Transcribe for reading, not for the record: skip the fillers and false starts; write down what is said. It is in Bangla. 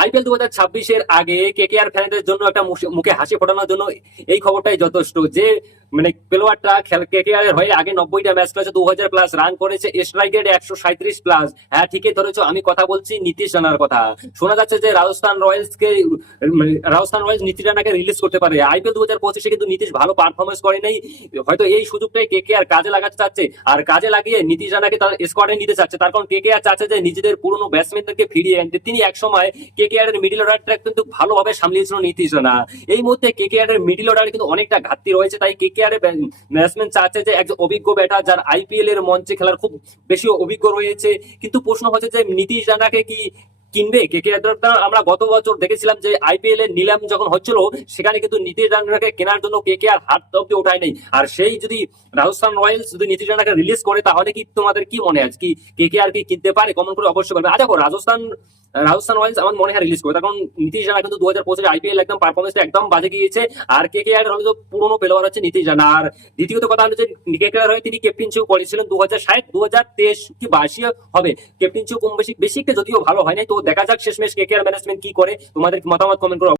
আইপিএল 2026-এর আগে কেকেআর ফ্যানদের জন্য একটা মুখে হাসি ফোটানোর জন্য এই খবরটাই যথেষ্ট যে মানে প্লেয়ারটা কেকেআর এর হয়ে আগে 90টা ম্যাচ খেলেছে, 2000 প্লাস রান করেছে, স্ট্রাইক রেট 137 প্লাস। হ্যাঁ, ঠিকই ধরেছো, আমি কথা বলছি নীতিশ রানার কথা। শোনা যাচ্ছে যে রাজস্থান রয়্যালস নীতিশ রানাকে রিলিজ করতে পারে। আইপিএল 2025-এ কিন্তু নীতিশ ভালো পারফরমেন্স করে নাই, হয়তো এই সুযোগটাই কেকেআর কাজে লাগাতে চাচ্ছে, আর কাজে লাগিয়ে নীতিশ রানাকে তার স্কোয়াডে নিতে চাচ্ছে। তার কারণ কেকেআর চাচ্ছে যে নিজেদের পুরনো ব্যাটসম্যানদেরকে ফিরিয়ে আনতে। তিনি একসময় কেকেআর এর মিডল অর্ডারটা কিন্তু ভালোভাবে সামলিয়েছিল নীতিশ রানা। এই মুহূর্তে কেকেআর এর মিডল অর্ডারে কিন্তু অনেকটা ঘাটতি রয়েছে, তাই কেকেআর এর ব্যাটসম্যান চাচ্ছে যে একজন অভিজ্ঞ ব্যাটার যার আইপিএল এর মঞ্চে খেলার খুব বেশি অভিজ্ঞ রয়েছে। কিন্তু প্রশ্ন হচ্ছে যে নীতিশ রানাকে কি কিনবে কেকেআর? আমরা গত বছর দেখেছিলাম যে আইপিএল এর নিলাম যখন হচ্ছিল, সেখানে কিন্তু নীতিশ রানাকে কেনার জন্য কেকেআর হাত অব্দি ওঠায় নেই। আর সেই যদি রাজস্থান রয়্যালস যদি নীতিশ রানাকে রিলিজ করে, তাহলে কি তোমাদের কি মনে হয় কি কেকেআর কি কিনতে পারে? কমেন্ট করে অবশ্যই বলবে। দেখো, রাজস্থান রয়্যালস আমার মনে হয় রিলিজ করে, কারণ নীতিশ রানা কিন্তু 2025 আইপিএল একদম পারফরমেন্সটা একদম বাজে গিয়েছে। আর কেকেআর হলো পুরনো প্লেয়ার হচ্ছে নীতিশ রানা। আর দ্বিতীয়ত কথা হলো যে কেকেআর হয়ে তিনি ক্যাপ্টেন্সিও করেছিলেন 2060, 2023 কি 22 হবে ক্যাপ্টেন্সিও কম বেশি বেশি একটা যদিও ভালো হয় নাই। তো দেখা যাক শেষমেশ কেকেআর ম্যানেজমেন্ট কি করে। তোমাদের মতামত কমেন্ট করে